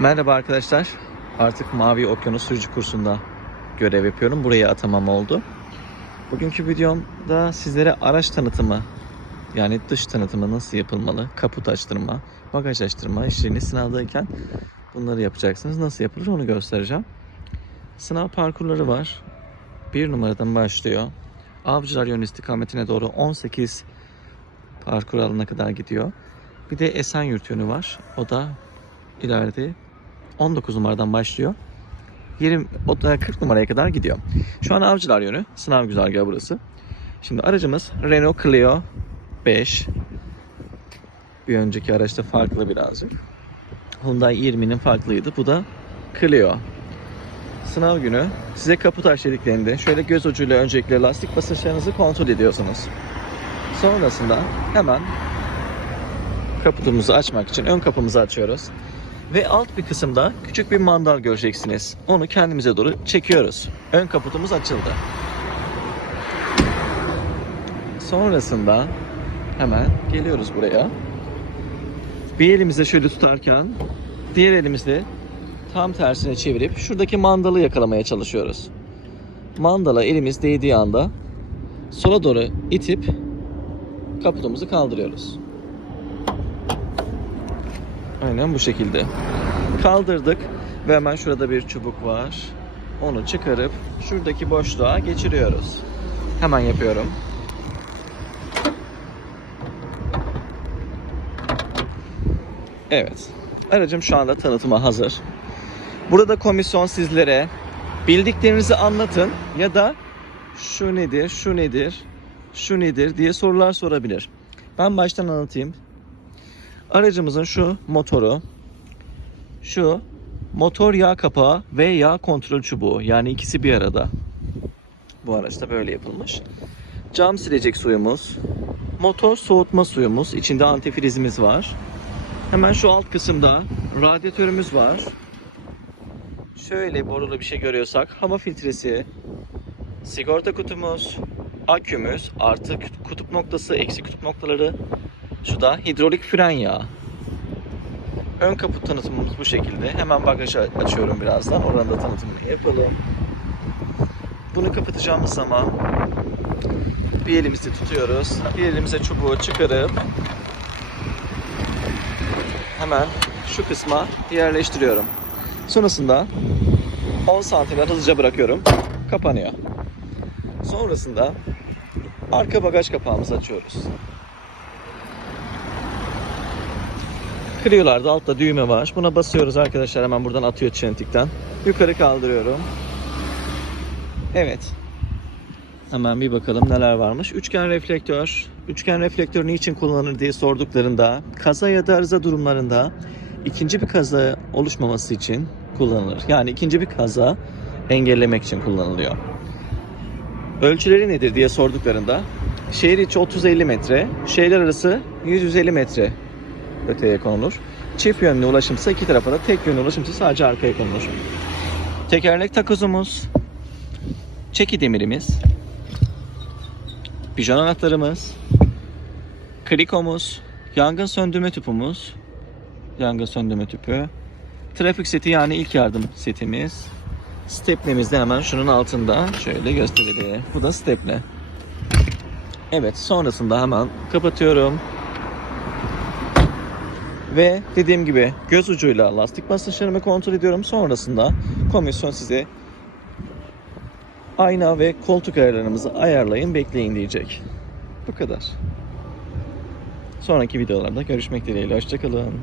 Merhaba arkadaşlar. Artık Mavi Okyanus sürücü kursunda görev yapıyorum. Buraya atamam oldu. Bugünkü videomda sizlere araç tanıtımı yani dış tanıtımı nasıl yapılmalı, kaput açtırma, bagaj açtırma işlerini sınavdayken bunları yapacaksınız. Nasıl yapılır onu göstereceğim. Sınav parkurları var. Bir numaradan başlıyor. Avcılar yön istikametine doğru 18 parkur alanına kadar gidiyor. Bir de Esenyurt yönü var. O da ileride 19 numaradan başlıyor. 20, o da 40 numaraya kadar gidiyor. Şu an Avcılar yönü. Sınav güzergahı burası. Şimdi aracımız Renault Clio 5. Bir önceki araçta farklı birazcık. Hyundai 20'nin farklıydı. Bu da Clio. Sınav günü size kaput aç dediklerinde şöyle göz ucuyla öncelikle lastik basınçlarınızı kontrol ediyorsunuz. Sonrasında hemen kaputumuzu açmak için ön kapımızı açıyoruz. Ve alt bir kısımda küçük bir mandal göreceksiniz. Onu kendimize doğru çekiyoruz. Ön kaputumuz açıldı. Sonrasında hemen geliyoruz buraya. Bir elimizle şöyle tutarken diğer elimizle tam tersine çevirip şuradaki mandalı yakalamaya çalışıyoruz. Mandala elimiz değdiği anda sola doğru itip kaputumuzu kaldırıyoruz. Aynen bu şekilde. Kaldırdık ve hemen şurada bir çubuk var. Onu çıkarıp şuradaki boşluğa geçiriyoruz. Hemen yapıyorum. Evet. Aracım şu anda tanıtıma hazır. Burada komisyon sizlere bildiklerinizi anlatın ya da şu nedir, şu nedir, şu nedir diye sorular sorabilir. Ben baştan anlatayım. Aracımızın şu motoru, şu motor yağ kapağı ve yağ kontrol çubuğu. Yani ikisi bir arada. Bu araçta böyle yapılmış. Cam silecek suyumuz, motor soğutma suyumuz, içinde antifrizimiz var. Hemen şu alt kısımda radyatörümüz var. Şöyle borulu bir şey görüyorsak hava filtresi, sigorta kutumuz, akümüz, artı kutup noktası, eksi kutup noktaları, şu da hidrolik fren yağı. Ön kaput tanıtımımız bu şekilde. Hemen bagajı açıyorum birazdan. Oranın da tanıtımını yapalım. Bunu kapatacağımız zaman bir elimizi tutuyoruz. Bir elimize çubuğu çıkarıp hemen şu kısma yerleştiriyorum. Sonrasında 10 santim hızlıca bırakıyorum. Kapanıyor. Sonrasında arka bagaj kapağımızı açıyoruz. Clio'larda altta düğme var. Buna basıyoruz arkadaşlar hemen buradan atıyor çentikten. Yukarı kaldırıyorum. Evet. Hemen bir bakalım neler varmış. Üçgen reflektör. Üçgen reflektör niçin kullanılır diye sorduklarında kaza ya da arıza durumlarında ikinci bir kaza oluşmaması için kullanılır. Yani ikinci bir kaza engellemek için kullanılıyor. Ölçüleri nedir diye sorduklarında şehir içi 30-50 metre, şehirler arası 100-150 metre öteye konulur. Çift yönlü ulaşımsa iki tarafa da tek yönlü ulaşımsa sadece arkaya konulur. Tekerlek takozumuz, çeki demirimiz, pijon anahtarımız, krikomuz, yangın söndürme tüpümüz, yangın söndürme tüpü, trafik seti yani ilk yardım setimiz, stepnemiz de hemen şunun altında şöyle gösterelim. Bu da steple. Evet sonrasında hemen kapatıyorum. Ve dediğim gibi göz ucuyla lastik basınçlarımı kontrol ediyorum. Sonrasında komisyon size ayna ve koltuk ayarlarımızı ayarlayın bekleyin diyecek. Bu kadar. Sonraki videolarda görüşmek dileğiyle. Hoşçakalın.